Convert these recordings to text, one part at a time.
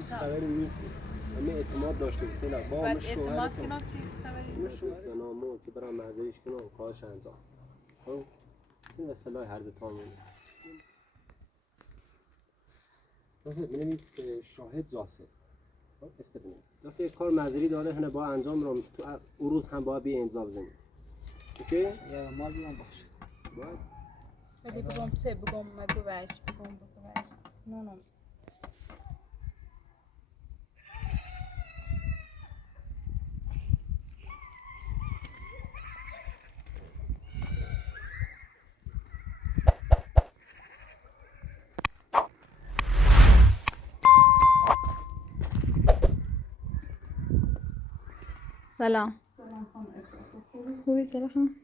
هیچ خبری نیست. همه اعتماد داشته بسیار با بعد مش اعتماد کنم چی هیچ خبری نیست. نامو که برام معذریش کنم کارش انجام. خب این مثلا هر دو تا میونه. واسه بنویس شاهد جاسه. خب استفاده. واسه کار معذری داره هنه با انجام رو تو اون روز هم با بی امضا بزنیم. اوکی؟ یا مال بیام باشه. باید ولی بگم چه بگم مگو وش بگم بگو وش نه سلام. سلام خانم اکرام. خوبی سلام.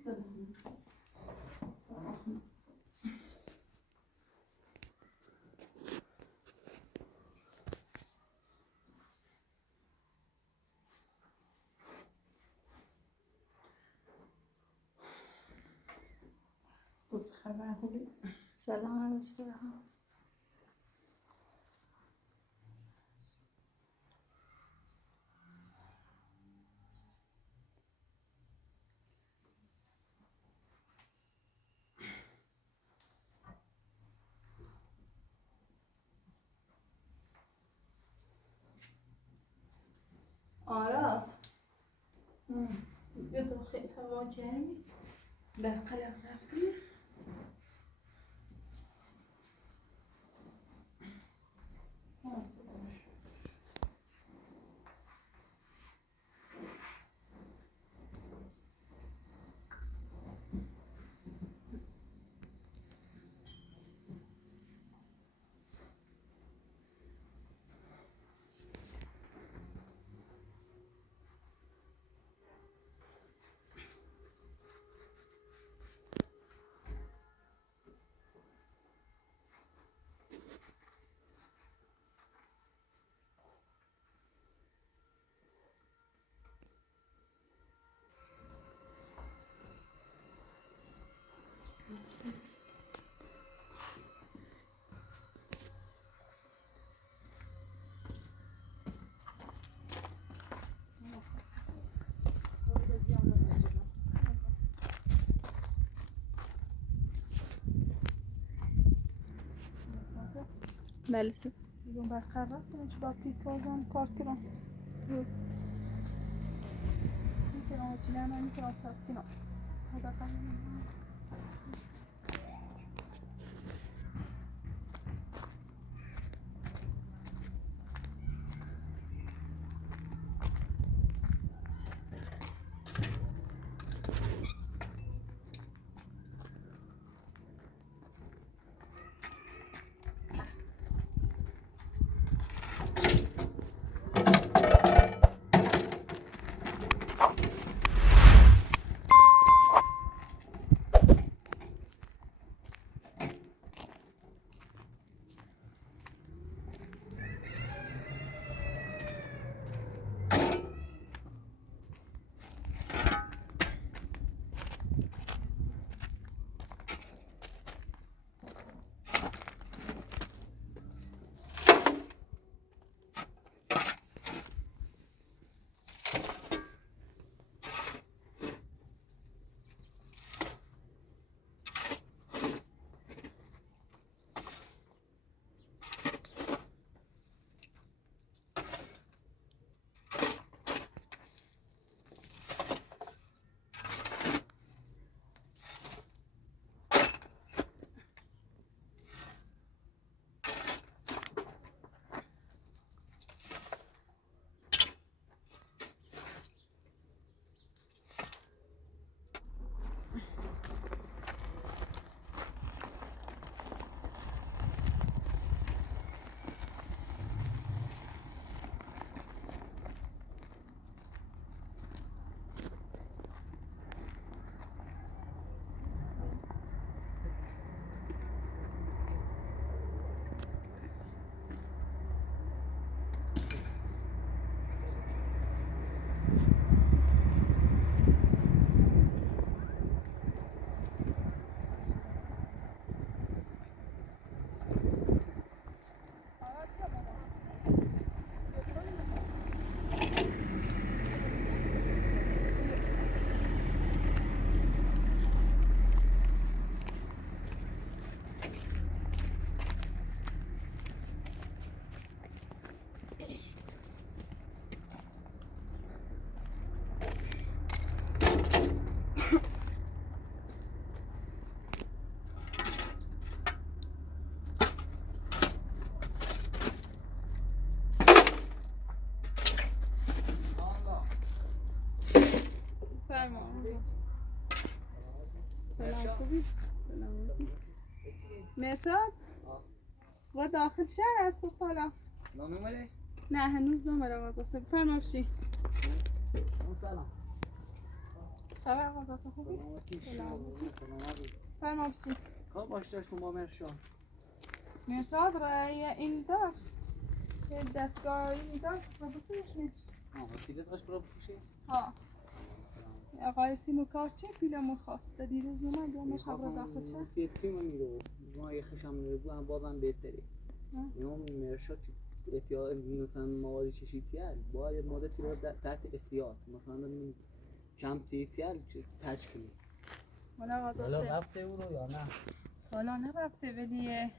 چه خبر خوبی؟ سلام علیکم. سلام. آراد بیا داخل هوا گرمی در قلم رفتیم بله سر. بیرون برقرار رفتیم چه با پیک بازم کار کنم میتونم چیلن هم میتونم سبسینا هذا قلم سلام خوبی؟ سلام مرشاد؟ و داخل شهر هست حالا؟ نمی‌مونه؟ نه هنوز نمره قضاسه بفرما بشی سلام. خبر قضاسه خوبی؟ سلامتی. فرما بشی کار باش داشتم با مرشاد. مرشاد رای این داشت یه دستگاه این داشت و بفروشنش وسیله داشت برای بفروشی؟ ها آقای سیموکارچه پیلمو خواست دیروز اومد دومش خبر داخل شد سیتی من میگم ما یه خشم میگم هم بازم بهتره. میگم مرشاد احتیاط مثلا مواد چشیتیال باید مدتی رو تحت احتیاط مثلا کم تیتیال ترچ کنی. حالا حالا قضاسه رفته او رو یا نه؟ حالا نرفته ولی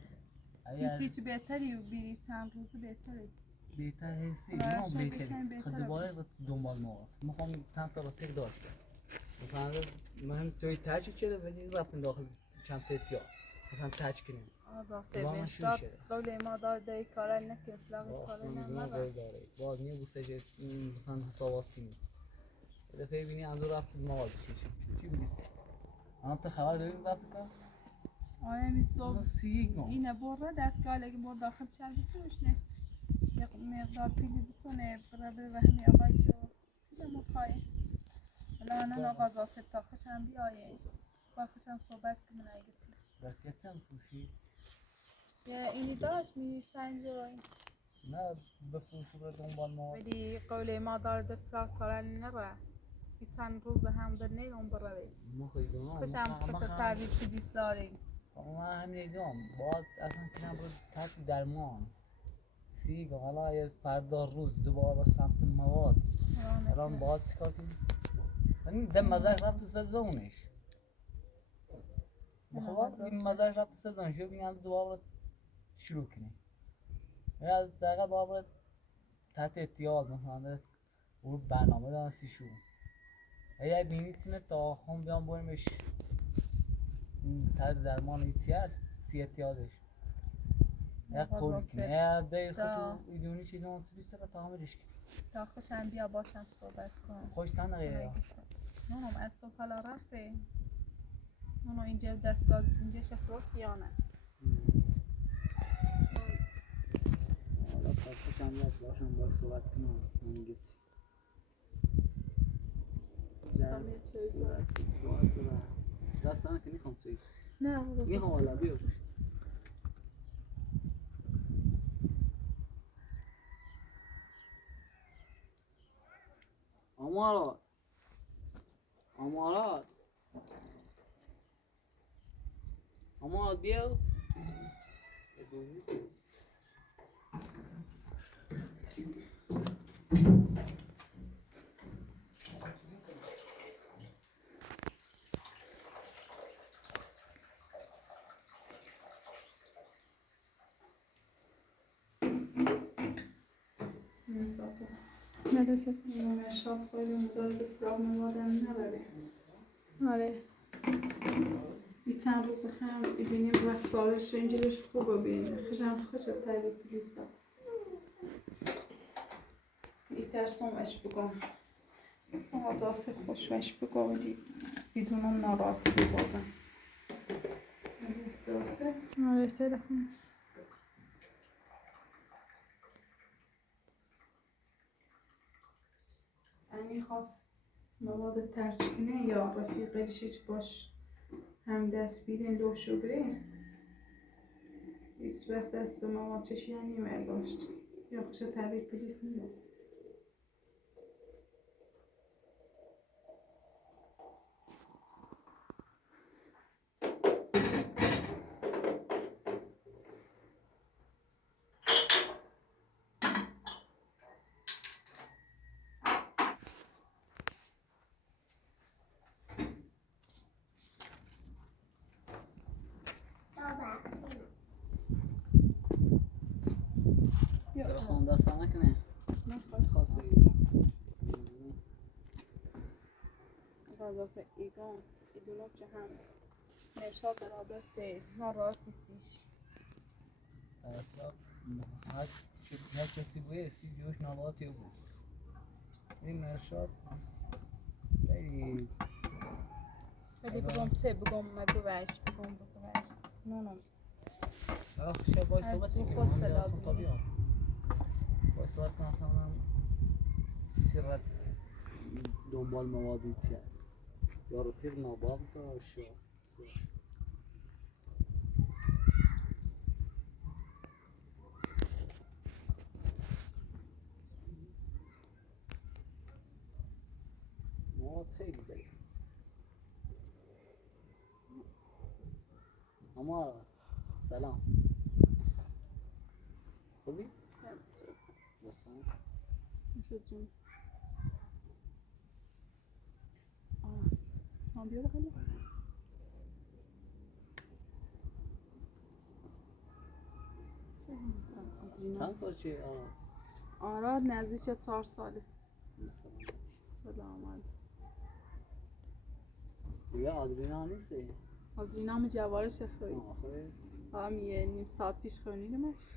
مثل چی بهتری و بیری چند روز بهتری بهتر هستی آره، نه شاید بهتره کمی بهتره. خود دوباره دنبال مواد میخوام چند تا راستی داشته مثلا من توی ترچ چه ولی رفتن داخل کم تیتیال مثلا ترچ کنیم قضاسه وام مرشاد شوشه. قول ما داده کار نکن سلاغ کار ما نمده داره باز میگه بوستش مثلا حساباس کنیم یه دفعه بینی اندو رفت مواد چی بودی تو خبر داریم رفت کار آره میصبح سیگما اینه بره دستگاه لگه بر داخل شهر بفروشنه یک مقدار پیلی بسونه بره و همین آقای شو بوده مخواه حالا من آقا داسته تا خوشم بیایه با خوشم صحبت کنم نگیتی وسیعت هم فروشی یه اینی داشت می سنجو نه بفروش رو دنبال مواد ولی قول ما دار دستگاه کارن نره یه چند روز هم در نیرم بره مخیزم خوشم خوش تعبیر پیدیست داریم من همین ایدام باید اصلا کنم رو تحت درمان سیگا حالا یه فردا روز دوباره سمت مواد الان باید چیکار کنیم یعنی دم مزرعه رفت تو سزونش بخواد این مزرعه رفت تو سزونش یه بینید دوباره شروع کنیم یا از دقیقه باید تحت احتیاط مثلا او برنامه دارن سیشو اگه بینید سینه تا هم بیان بریمش تحت درمان ایتیاد سی احتیاطش یا قول کنه یا دای خودتو ایدونی چی دون سبیست را تا همه رشک تا خوشم بیا باشم صحبت کنم خوش چند دقیقه نونم از صبح حالا رفته نونو اینجا دستگاه اینجا شفروخ یا نه حالا خوشم بیاد باشم باش صحبت کنم من گیتی در صورتی باید برای دستانه که میخوام سوی نه میخوام حالا بیار امارات بیا مدرسه مرشاد خیلی مدار اصلاح موادم نبره آره یه چند روز خیلی ببینیم رفتارش اینجورش خوبه ببینیم خوش تعریف لیستا این ترسومش بگم آقا داسته خوشش بگم ولی بدون ناراحتی ببازم آره تلفن یعنی خواست مواد ترچ کنه یا رفیقش هیچ باش هم دست بیرین دو شگره هیچ وقت دست مواد چشی هم نیمه داشت یا خوش تعبیر پلیس نیمه تلفن دستان نکنه خاصی واسه ایگان ایدونو که هم مرشاد رابطه ناراحتی سیش اصلا هر کسی بوده سی جوش ناراحتی بود این مرشاد خیلی ولی بگم ته بگم مگو وش بگم بگو وش نه آخ شب باید هر صحبت تو کنیم خود من صدا اصلا بگیر. طبیعه باید صحبت کنم اصلا من سرت دنبال موادی چیه یا رفیق ناباب داشت یا مواد خیلی داریم اما سلام خوبی؟ بسن میشه جون بیا بخواه چند سال چه؟ آراد نزدیک 4 ساله سلامتی سلام دیگه آدرینا نیستی؟ آدرینام جوارش خوی آخه هم یه نیم ساعت پیش خونیدمش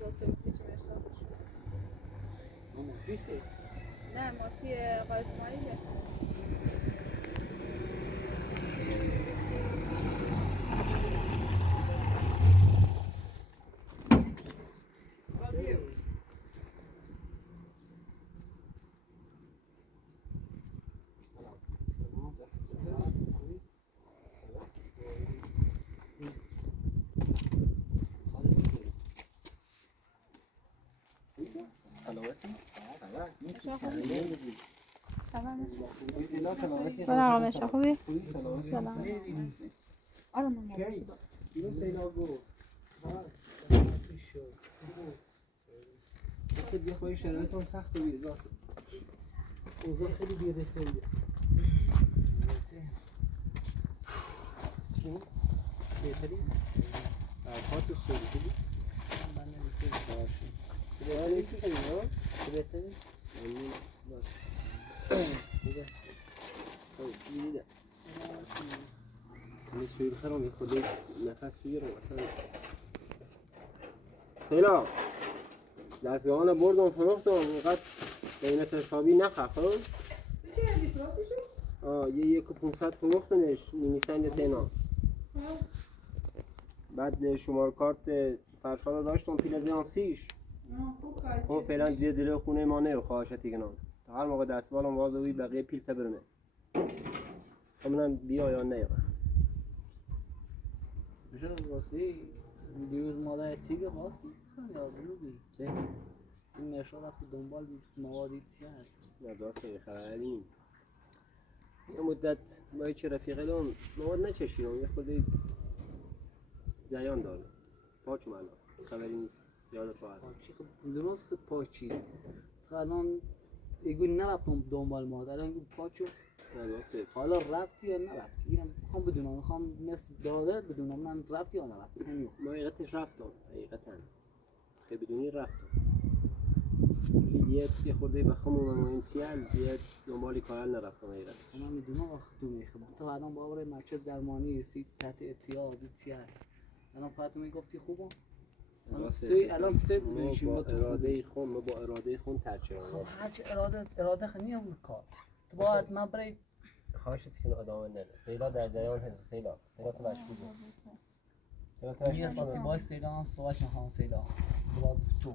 واسه میسی چه مرشاد اما چیستی؟ نه ماشی آقا اسماعیله سلام مشا خوبی؟ سلام آره من یه خواهی شرایط هم سخت و بیزاست اوضاع خیلی بیاده خیلی چی؟ بهتری؟ پاتو سوری خوبی؟ من نمی‌تونم باشم بهتری چی کنی ها؟ چی بهتری؟ خوبه چی میده؟ من شویر خرم یه خودی نفس بگیرم اصلا سیلا دستگاهان بردم فروختم اینقدر قیمت حسابی نخفت ها؟ چه کردی فروختشو؟ یه 1,500 فروختمش نیمیسنگ تینا بعد شمار کارت فرشاد داشتم پیل زیانسیش خوب کاری اون فعلا زیر جلوی خونه ما نه خواهشتی کنم تا هر موقع دستمالم وازوی بقیه پیل تبرمه همونم بیا یا نه میشه واسه دیروز مادر تیگه واسه خیلی آزمون بی چه؟ این نشا رفت دنبال موادی چیه ندارست که خبریم یه مدت با چه رفیقه دارم مواد نچشیدم یه خودی جریان دارم پاچم الان خبری نیست یادت باید پاچی خب درست پاچی الان ایگو نرفتم دنبال مادر الان پاچو ندارست حالا رفتی یا نرفتی اینم میخوام بدونم میخوام مثل داده بدونم من رفتی یا نرفتی همین ما حقیقتش رفتم حقیقتا خیلی بدونی رفتم یه خورده بخمون و مهمتیل یه دنبالی کارل نرفتم حقیقتش من میدونم آخه تو میخوام تو الان باور مرکز درمانی سی تحت اتیاد چیه الان فقط میگفتی خوبم الان سه میشیم با اراده خون ما با اراده خون ترچه خب هرچی اراده خنی هم کار تو باید من برای خواهشت که ادامه نده سیلا در جریان هست سیلا تو مشغول سیلا تو یه مشغول ساعتی باید سیلا هم صحبت نخواهم سیلا باید تو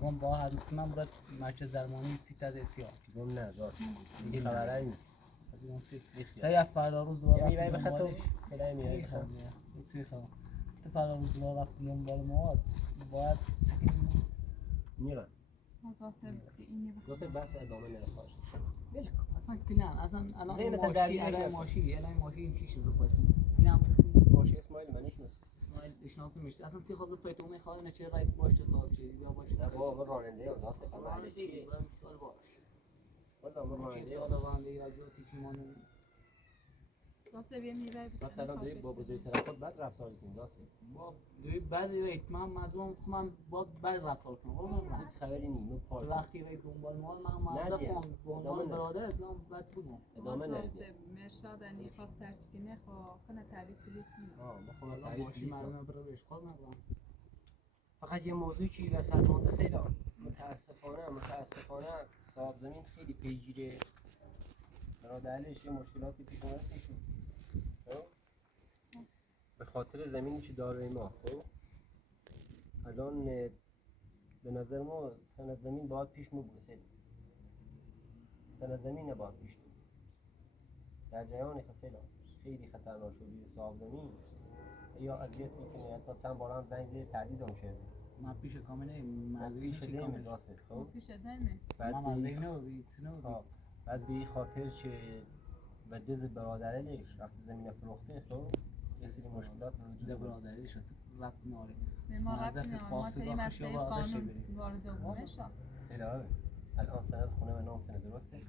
من باید من باید مرکز درمانی سی تحت اتیاد گم نه دار دیگه خبره نیست تا یه فردا روز دوباره میبایی بخطم فعلا میبایی بخطم توی خواهم تو فردا روز دوباره رفت دنبال مواد باید سکیم میرم متاسف اینی دوست بس ادامه نده خواهش اصلا کلان اصلا الان زين ماشی تدريجي الان شكل. ماشی الان ماشی این چی شده باید این هم کسی ماشي اسماعیل منیش نیست اسماعیل اشناسی میشه اصلا سی خود پیتو میخواد نه چه رای باشه صاحب شه یا باشه نه بابا راننده هم داسته قرار قبل دیگه چیه برام چیکار باش والا ما ماشین راننده خدا راننده یا جوتی چی مانه واسه بیا میوه مثلا دوی با بزرگ طرفات بد رفتار کنیم داسته با دوی بعد ریت من مزوم من با بعد رفتار کنم والله هیچ خبری نیست من تو پارک وقتی ری دنبال مال من نه موظف دیگه. هم به ادامه عنوان نده. برادر اسلام بد بودم ادامه ندید مرشاد انی خواست ترسکنه خو خنا تعریف پلیس نیم ما خودم والله تعریف ماشین نیستم مردم برای اشغال ندارم فقط یه موضوع که وسط مهندسی دارم متاسفانه صاحب زمین خیلی پیگیره برادرش یه مشکلاتی پیش اومد شد. خب به خاطر زمینی که داره ما خب الان به نظر ما سند زمین باید پیش میبوده. سند زمین باید پیش بود. در جریان خسیلا خیلی خطرناک شدی به صاحب زمین یا اذیت میکنه، حتی چند بار هم زنگ زیر تهدید هم کرده. ما پیش کامله پیش دیم راسته خب پیش دمه ما مزه نه بیت بعد به خاطر که و دز برادرش رفت زمین فروخته خب یه سری مشکلات ده برادری شد رفت ناره ما رفتیم ما تریم از طریق قانون وارد بومه شد. سیلا الان سند خونه من نامتونه درسته؟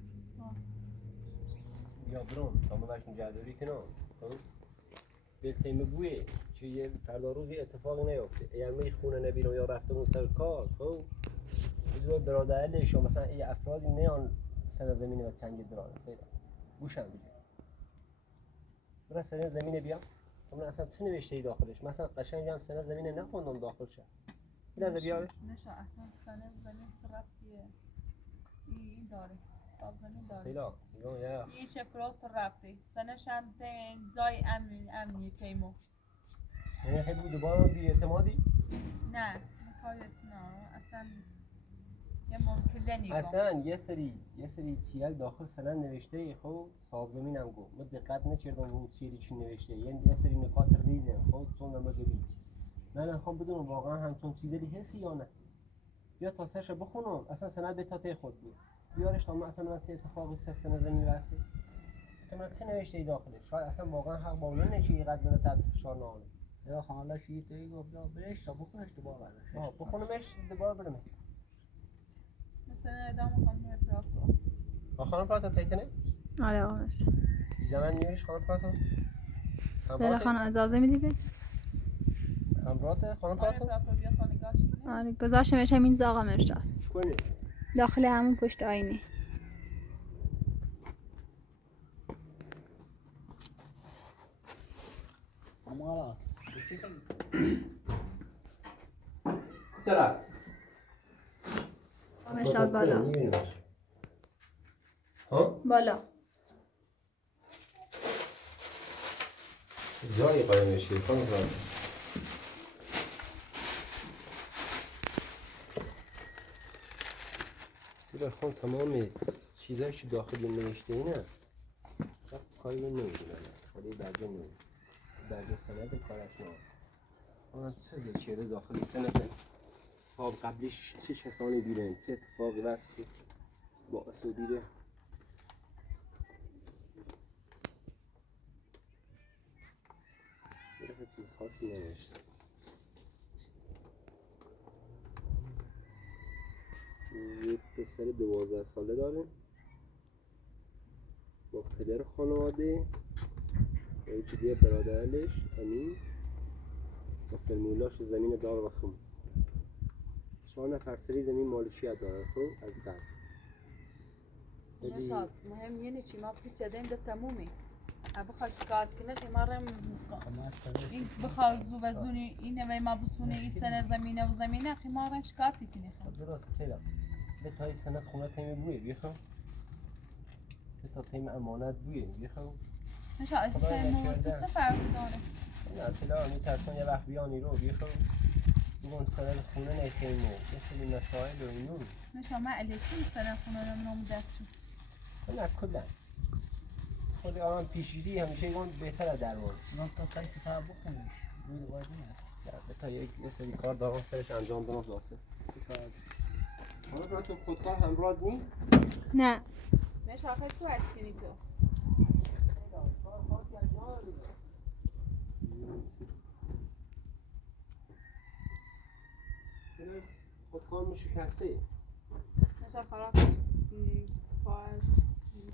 یا برون تا ما باشیم جدوری کنم خب دلتیمه بویه که یه فردا روزی اتفاقی نیفته. اگر می خونه نبیرم یا رفته اون سر کار خب اجرای برادرش یا مثلا یه افرادی نیان سر زمین و چنگ درانه سیلا گوشم بگیر برای سر زمین بیام من اصلا چه نوشته ای داخلش مثلا قشنگ هم سر زمین نخوندم داخل شد این از بیاره نشه اصلا سر زمین چه ربطیه این داره صاحب زمین داره سیلا یا این چه فروخت ربطی سنشان جای امنی تیمو یعنی خیلی دوباره بی اعتمادی نه مکایت نه اصلا یه ممکنه نیگم اصلا یه سری چیال داخل سنن نوشته خب صاحب زمینم گفت من دقت نکردم اون چیزی چی نوشته یعنی یه سری نکات ریزه خب چون من بگم من میخوام بدونم واقعا همچون چیزی هستی یا نه بیا تا سرش بخونم اصلا سند به تا خود بود بیارش تا من اصلا من چه اتفاقی سر سند زمین راسته که من چه نوشته ای داخلش شاید اصلا واقعا حق با اون نشه اینقدر من تحت فشار نمونه یا خانه شیت ای گفت برش تا بخونش دوباره برداشت بخونمش دوباره برم مثلا ادامه خانم پراتو خانم پراتو تکنه آره آقا مرسی. زمان میاریش خانم پراتو سیلا خانم اجازه میدی بید؟ همراهت خانم آره پراتو پراتو بیا تا نگاش کنی آره گذاشتمش همین زاغا مرشاد کنی داخل همون پشت آینه اما طرف مرشاد بالا ها بالا جایی قایم میشه خانم پراتو سیلا خانم تمام چیزایی که داخل نوشته اینه کاری نمیدونم ولی برگه نمیدونم برگه سند کارش نه من چه چیره داخل سند صاحب قبلیش چه کسانی بیرن چه اتفاقی واسه که باعث دیره یه چیز خاصی نوشته یه پسر 12 ساله داره با پدر خانواده و یه چیزی برادرش امین و فرمولاش زمین دار و خم 4 نفر سری زمین مالکیت دارن خب از قبل نشاد مهم یعنی چی ما پیش دادیم ده تمومی بخواد شکایت کنه قیمارم این بخواد زو و زونی اینه و ما بسونه این سنر زمینه و زمینه قیمارم شکایتی کنه خب درست سیلا به تای سند خونه تیم بویه بیخوام به تا تیم امانت بویه بیخوام نشاد از تیمو تو چه فرقی داره؟ نه سیلا میترسون یه وقت بیانی رو بیخوام بگم سند خونه نتیمو یه سری مسائل و اینو نشاد من علیکی سنر خونه نمونم دست شد نه کدن خود آن پیشگیری همیشه یکم بهتره درمان من تا تایی تا بخونیش روی دوباره به تا یه سری کار دارم سرش انجام بدم واسه حالا برای تو خودکار همراه نی؟ نه نشاد خیلی تو اشکنی تو خودکار میشه کسی نشاد خراب باید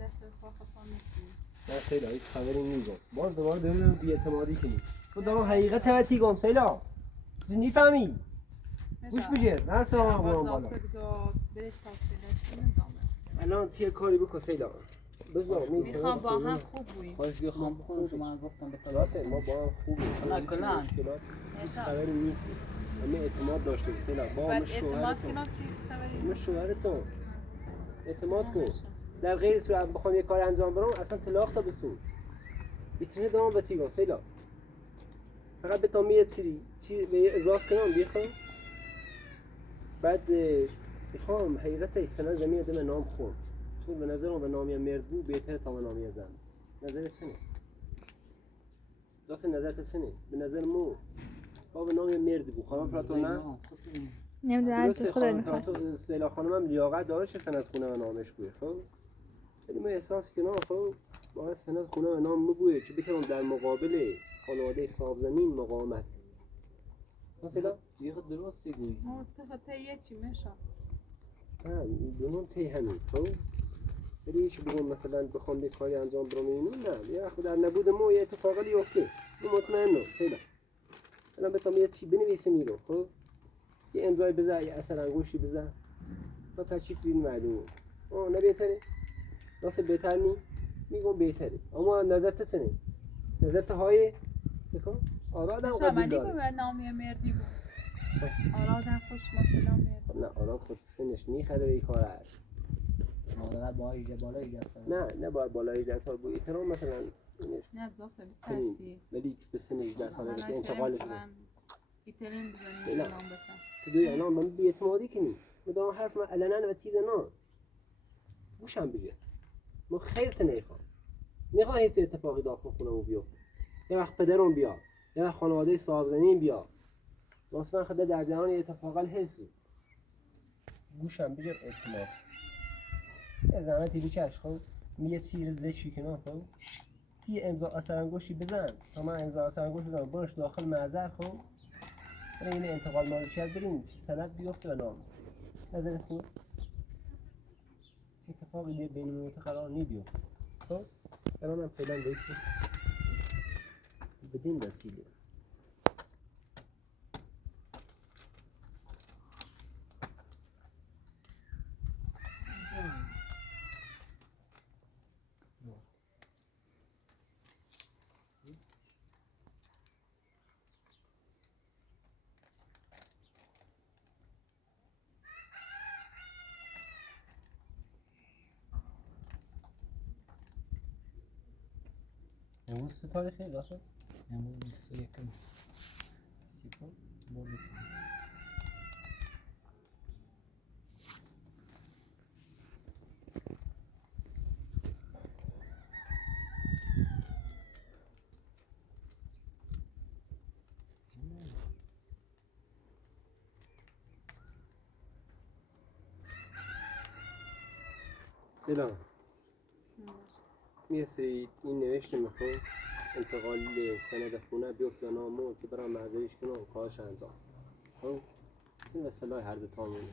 دست از خواه خواهد نکنی نه سیلا هیچ خبری نیزم باز دوباره داریم بی‌اعتمادی کنیم تو دارم حقیقت توتی گم سیلا چیزی نیفهمی گوش بگیر نه سلام برام بالا برش تاکسیدش کنیم دامه الان تیه کاری بکن سیلا بذار میخوام با هم خوب بویم خواهش بیا من خام بخونم شما گفتم به تا راسته ما با هم خوبیم نه کلان هیچ خبری نیست همه اعتماد داشته بود سیلا با بعد همه اعتماد شوهرتون کنم چی خبری همه شوهرتون اعتماد کن در غیر صورت بخوام یه کار انجام بدم اصلا طلاق تا بسون بیتونه دام بتیگم سیلا فقط به تامی یه چی به اضافه کنم بیخوام بعد میخوام حقیقت سنه زمین دم نام خون چون به نظرم به نامی مرد بود بهتره تا به نامی زن نظر چنه داست نظر چنه به نظر مو با به نامی مرد بود خانم پراتو نه نمیدونم درسته خودت خانم میخوای پراتو سیلا خانم هم لیاقت داشت سند خونه و نامش بوی خب ولی من احساس کنم خب باید سند خونه و نام مبویه چه بکنم در مقابل خانواده صاحب زمین مقاومت مثلا دیگه درست گویی منطقه یه چی میشه نه دونم تی همین خب ولی چه بگم مثلا بخوام یه کاری انجام بدم اینو نه یه وقت در نبود ما یه اتفاقی بیفته من مطمئنم سیلا الان بتام یه چی بنویسم میرو خب یه امضای بزن یه اثر انگشتی بزن تا تشریف این معلومه نه بهتره راست بهتر نی میگم بهتره اما نظرت چنه نظرت های سکو آرادم میشه قبول منی داره به نامی مردی بود آرادم خوش ماشلا مرد خب نه آراد خود سنش میخره این کار هست مادر با ایجا بالا ایجا نه باید بالای 10 سال بود احترام مثلا اینش نه زاسته کنیم بتعدی ولی به سن 18 ساله رسه انتقالش کنیم ایتالین بزنیم سلام. جنام بتن تو دوی الان من بی‌اعتمادی کنی مدام حرف من علنا و تیز نه گوشم بگیر من خیرت نمیخوام نخواه هیچ اتفاقی داخل خونمو بیفته یه وقت پدرم بیا یه وقت خانواده صاحب زمین بیا واسه خدا در جهان یه اتفاقا حسی گوشم بگیر اعتماد یه زحمتی بکش خب یه چیز زشی کنم خب یه امضا اثر انگشتی بزن تا من امضا اثر انگشت بزنم برش داخل محضر خب برای این انتقال مالکیت بریم سند بیفته و نام نظر خوب چه اتفاقی دیگه بین موت قرار نمیفته خب الان من فعلا بیسیم بدین وسیله امروز چه تاریخی داشت؟ امروز 21 سیپا مورد سلام یه سری این نوشته میخوام انتقال سند خونه بیفته نامو که برام معذریش کنم کارش انجام خب این مثلا هر دو تامونه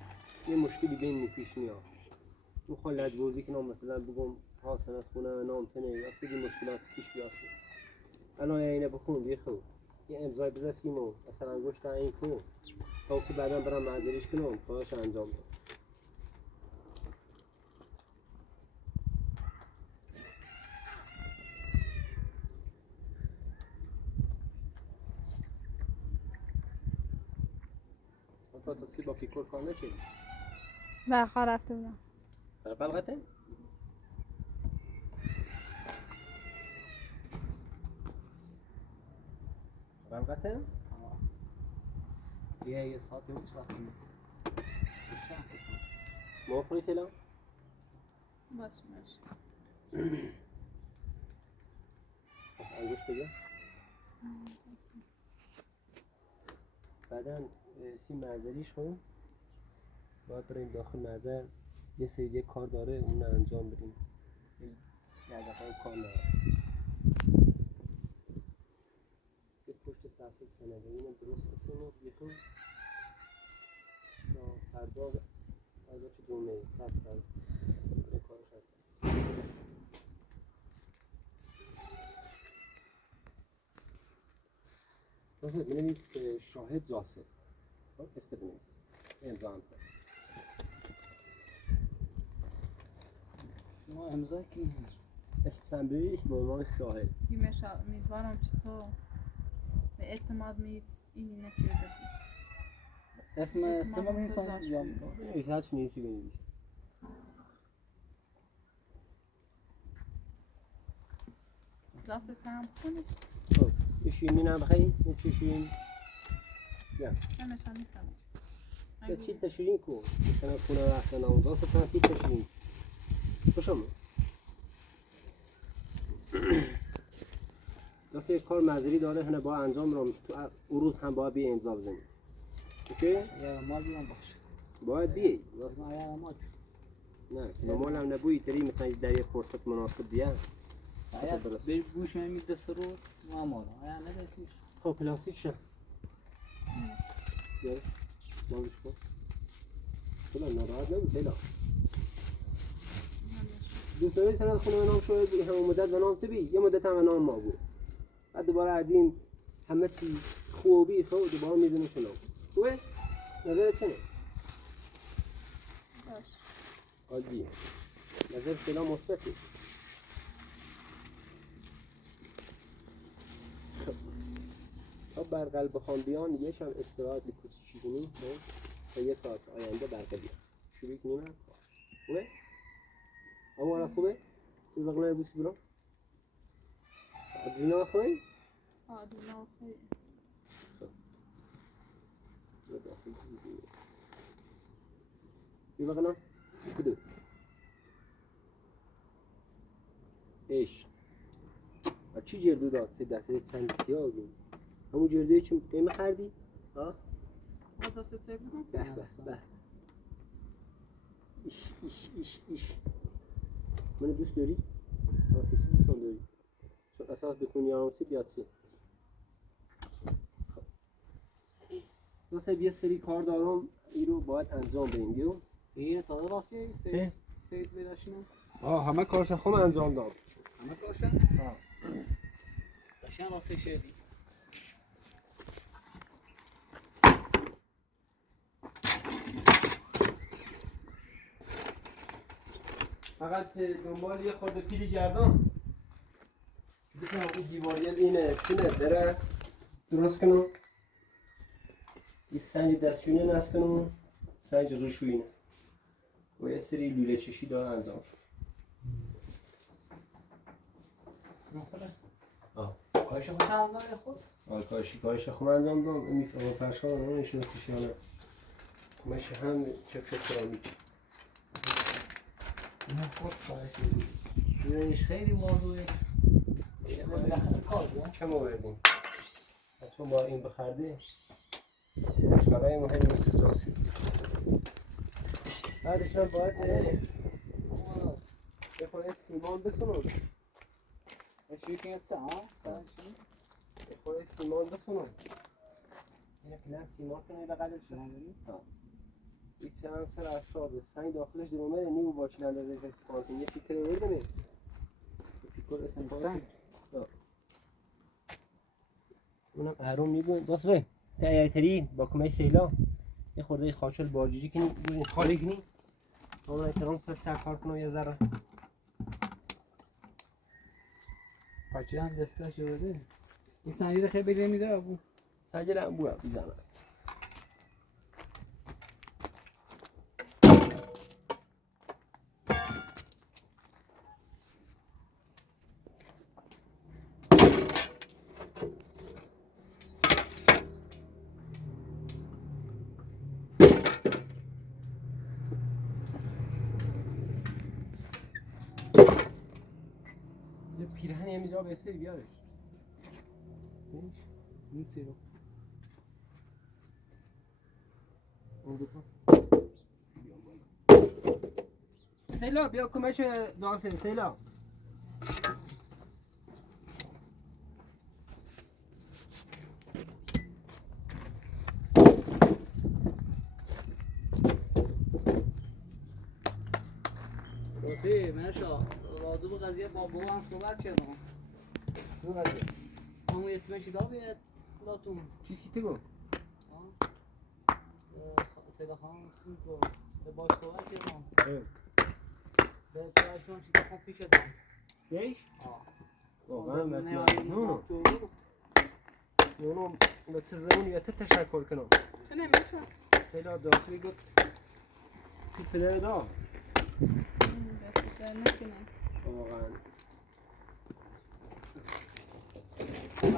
یه مشکلی بین پیش میاد میخوام لجبازی کنم مثلا بگم ها سند خونه نام تنه یا سری مشکلات پیش بیاسه الان اینه بخون دیگه خوب یه امضای بزن سیمو مثلا انگشت این کو تا وقتی بعدا برام معذریش کنم کارش انجام بدم تا تصویر با پیکور کار نکردی برخواه رفته بودم بلغته؟ بلغته؟ یه ساعتی بود وقتی موافقی سلام؟ باش باش انگشت بگم بعدا سی معذریش کن باید بریم داخل معذر یه سری یه کار داره اون رو انجام بدیم یه دفعه کار نداره یه پشت صفحه سنده اینم درست بسیم بیخون تا فردا چه جمعه پس کرد یه کارش انجام جاسر بنویس شاهد جاسر اسم بنویس امضا هم کن ما امضا کی اسم بنویس به عنوان شاهد دیمش امیدوارم چطور به اعتماد میت اینی نکرده اسم سیما می‌نویسن یا بنویس هرچی می‌نویسی بنویس دست فهم کنش خب یه شیرینی هم بخوایی؟ یه چی شیرین؟ نمیشن میکنم یه چی تا شیرین کو؟ مثلا خونه رفتن اون داست تا چی تا شیرین؟ خوشم دست یک کار مزری داره هنه با انجام رو تو اون روز هم باید بیا امضا بزنی اوکی؟ یا مال بیان باشه باید بیایی لازم یا مال نه نمال هم نبوی تری مثلا در یه فرصت مناسب بیا یا به گوش میده سرو ما مال یا نرسیش خب پلاستیک شد بیایی مالش کن خدا ناراحت نبود لیلا دوست داری سند خونه نام شاید همون مدت و نام تبی یه مدت هم نام ما بود بعد دوباره عدیم همه چی خوبی خود دوباره میزنیم شنام خوبه؟ نظرت چنه؟ عالیه نظر فعلا مثبته تا برقل بخوام بیان یه شب استراحت کوچیکی کنیم تا یه ساعت آینده برقل بیان شروع کنیم هم خوبه؟ اما حالا خوبه؟ چیز بقیه بوسی برام؟ آدرینا خوبه؟ آدینا خیلی بی بقیه کدو ایش چی جردو داد؟ سه دسته چند سیاه بیم همون جردوی چون قیمه خردی؟ ها؟ با دست توی بودن به ایش منو دوست داری؟ سی دوستان داری؟ چون اساس دکونی هم سید یاد چی؟ یه سری کار دارم این رو باید انجام بدیم بیو این تا واسه سیز بداشیم همه کارش خودم انجام داد همه کارشن قشنگ واسه شدی فقط دنبال یه خورده پیلی گردم بکنم این دیواریل اینه چونه بره درست کنم یه سنج دستشویی نصب کنم سنج روشویی و یه سری لوله چشی داره انجام شد کارش خود انجام خود کارش خود انجام دام این میفرما پرشان رو نشناسیش یا نه کمش هم چکش سرامیک نه خود کارش شیرینش خیلی موضوعه کار چه ما بردیم چون با این بخرده اشکالای مهم مثل جاسی بعدش هم باید یه خورده سیمان بسونم یه خورده سیمان بسونم اینه کلن سیمان کنه بقدر شد این چه هم سر اصابه سنگ داخلش درومه نیو با چیل اندازه استفاده کنی یه پیکر بردمه یه پیکر استفاده کنی اونم اهرام میبونه داست به تایتری با کمه سیلا یه خورده خاچل باجوری کنی بودین خالی کنی اون احترام سر کار کنم یه ذره پاچی هم دسته شده این سنجی خیلی بگیره میده ابو سنجل هم بویم بیزنم پیرهن یه میزا به سری بیارش این سیرو سیلا بیا کمش دانسه سیلا واسه منشا راضی به قضیه با هم صحبت کردم دو قضیه همون یتمشی دا بیاد خداتون چی سیتی گو؟ سیلا خانم سون کو به باش صحبت کردم به چرایشون شیده خون پیش دادم بیش؟ واقعا نونو نونو به چه زمانی یه تشکر کنم چه نمیشه سیلا داخلی گفت پی پدر دا دستش در نکنم واقعا ها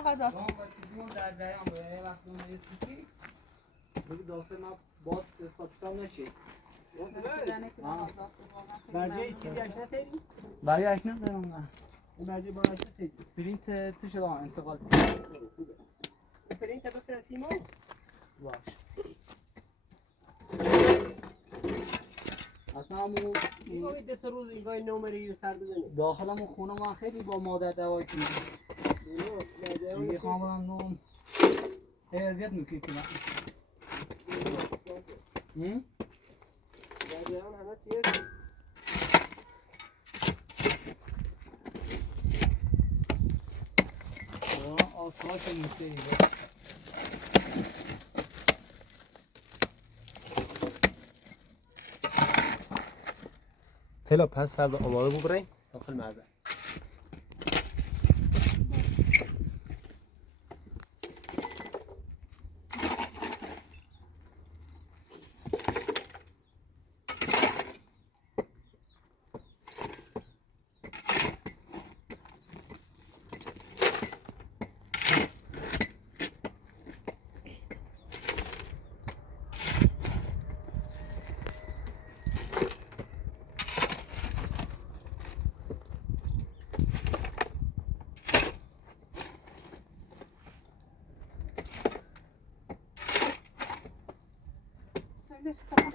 قضاست در جریان به وقتی اون یه سیتی بگی داسته من باد حسابشتم نشه برجه چیزی اش نسیدی؟ برای اکنون دارم نه این برجه با اش نسیدی؟ پرینت تو شده انتقال خوبه پرینت بفرستی ما؟ باش اصلا همون این دست روز اینگاه نومری سر بزنی داخلمون خونه من خیلی با مادر دوایی کنیم دیگه خواهم نوم خیلی اذیت میکنی کنم برجه هم همه چیه هستی؟ آساش نیسته سلا پس فردا آماده ببرین داخل معزه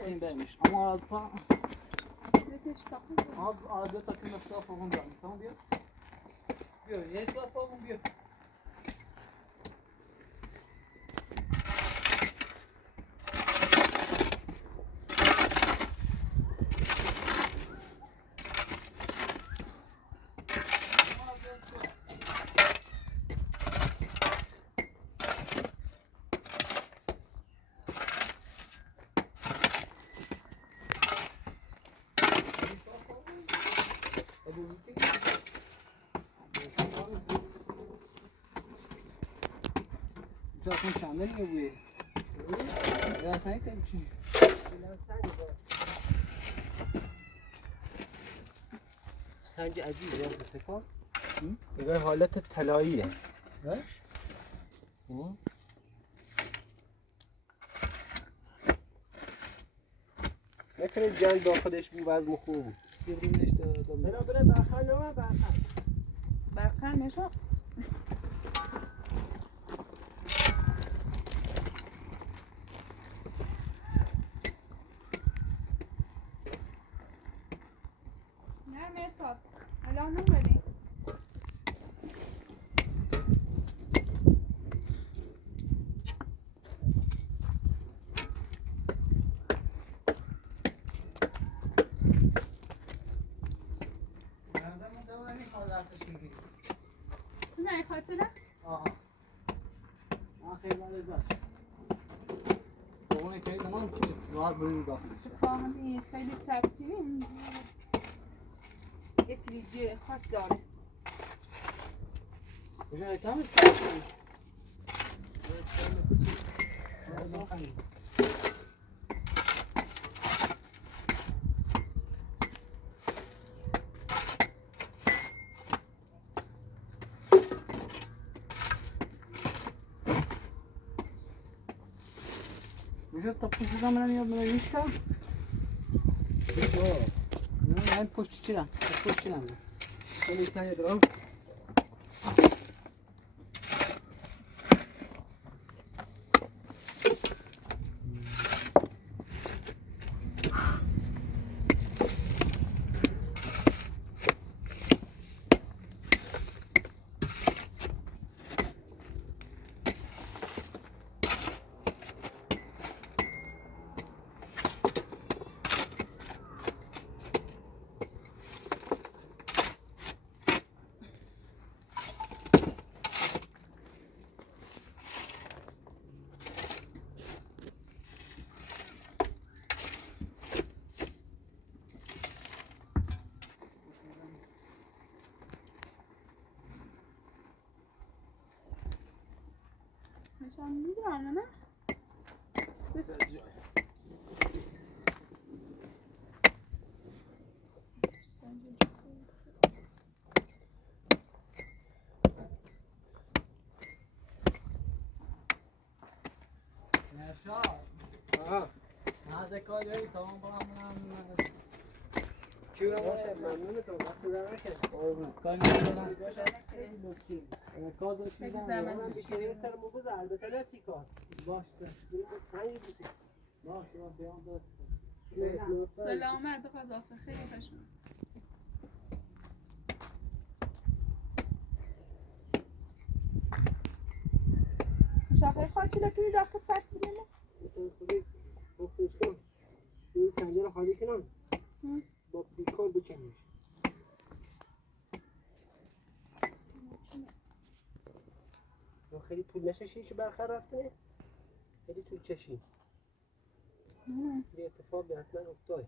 این برمیش اما آلپا آب بیا تا که مفتاح فوقون دارم تمام بیا بیا یه سال فوقون بیا تو اصلا چنده نیه بویه یا اصلا این چی سنج عجیبه هست سفان نگاه حالت طلاییه نکنید جنگ با خودش بی وزن خوب ببریمش دادم بنا بره برخر نامه برخر برقر میشه نه مرساد الان نمیدی تو نه خاطره؟ آها من خیلی بله باش اونه که تمام راحت بریم داخلش فاهمی خیلی ترتیبی یک لیجه خوش داره کجا کمی ترتیبی میشه تا پشت زمان میاد من نیستم نه من پشت چیرم پشت چیرم خیلی سعی درام نشان میدونم نه نشاد آها هذا کار داری تمام برام چی ممنون تو دست در نکن کار ندارم کار داشت خیلی میدم زحمت من کشیدی. بیشتر سر موقع البته نه سی کار باشه پنج روزی باشه بیام داشت سلامت خدا خیلی خوشم. مشاخه خاطی لکنی داخل سرد بینه خودی بخورش کن این سنجه رو خالی کنم با پیکار بکنیش خیلی طول نششی چه برخر رفته خیلی طول چشی یه اتفاقی حتما افتاد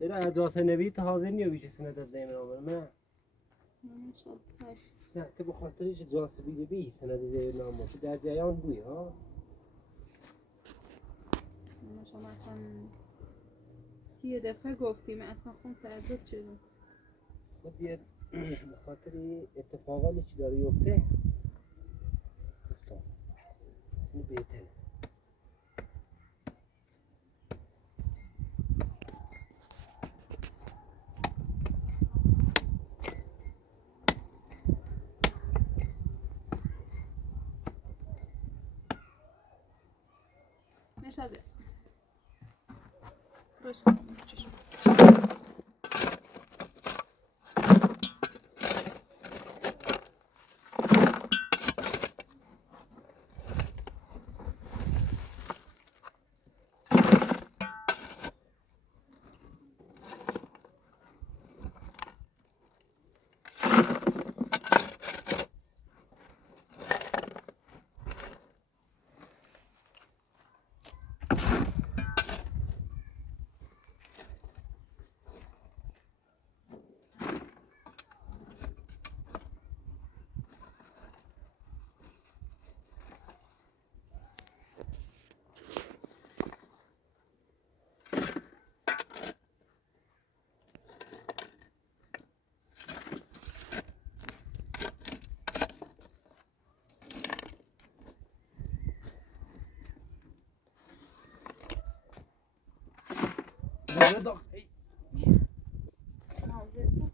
اینا اجازه نوید حاضر نیو بیشه سند از زمین آمد نه نه تو بخاطرش اجازه بیده بی سند زمین آمد تو در جریان بوی ها شما اصلا یه دفعه گفتیم اصلا خون تعجب شدیم. خود یه بخاطر اتفاقاتی چی داره یفته افتاد این بهتره نشده روش چشم نازل بود.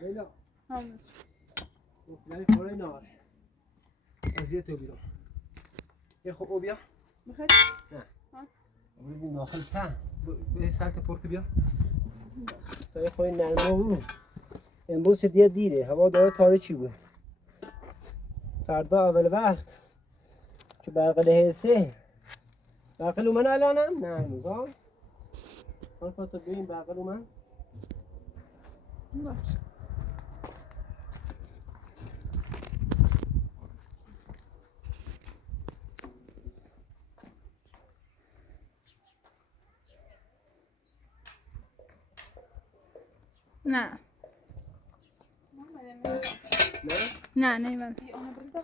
لیلا همون مطمئن خوره نار ازیه تو بیرون یه خوب او بیا بخیر نه بریزیم داخل چه به سلط پرک بیا تا یه خوری نرمه بود امروز شد یه دیره هوا داره تاریکی بود فردا اول وقت که برقل حسه برقل اومن الانم؟ نه هنوز ها حال تا ببین برقل اومن باشه نه نه؟ نه نیمم انا بريدة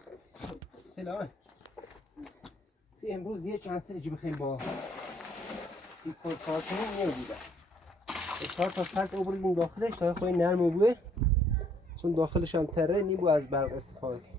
سلام سی امروز یه چند سرجی بخیم با این کارتون نمیدیدم 4 تا سلط او بریزیم داخلش تا خواهی نرم و بوه چون داخلش هم تره نیبو از برق استفاده کنیم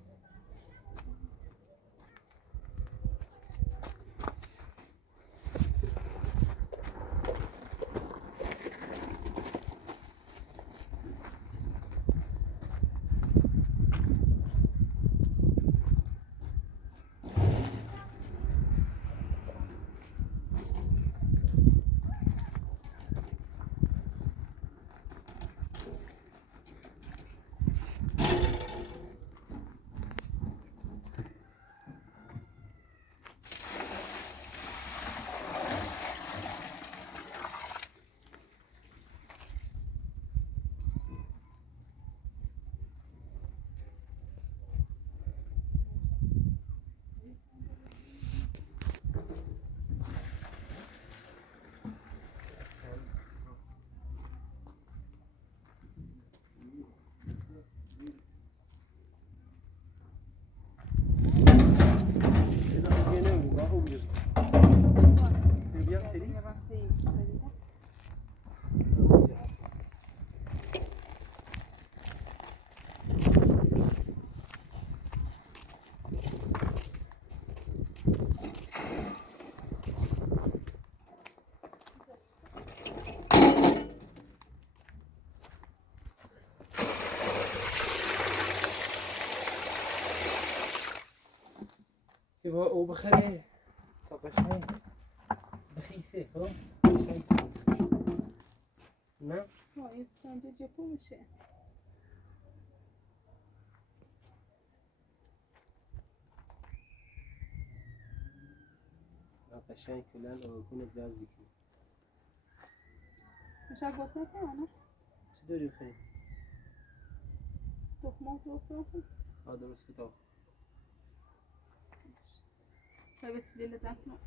بگیر بیا تری با او بخره تا بخره بخیسه خب نه این سنجا جپو میشه قشنگ کلن آقون جذب بکنی میشه باز نکنه چی داری بخری؟ تخمه درست کنم درست کتاب به وسیله لذت کنم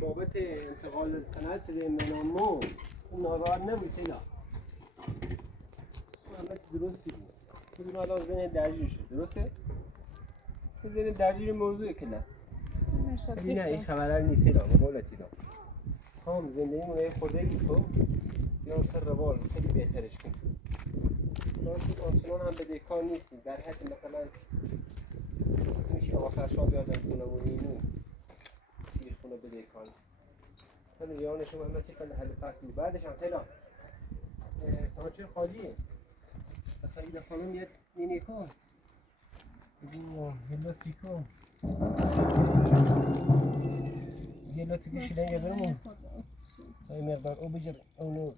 بابت انتقال سند چیزی منامو ناراحت نمیشه لا همه چیز درستی بود خودون الان ذهن درگیر شد درسته؟ ذهن درگیر موضوعه که نه نه این خبرها نیست لا بقولتی لا هم زندگیمون یه خورده ای تو یا سر روال خیلی بهترش کن آنچنان هم بدهکار نیستیم در حد مثلا میشه آخر شاب یادم کنمونی اینو سیر خونه بدهکار من یان شما همه چی کنه حل فصل بعدش هم سلام تانچه خالیه فرید خانم یه نینی کن بگو هلو تیکو هلو تیکو شده یه برمون این مقدار او بجر او نور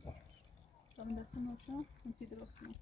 من دست نوشم این چی درست کنم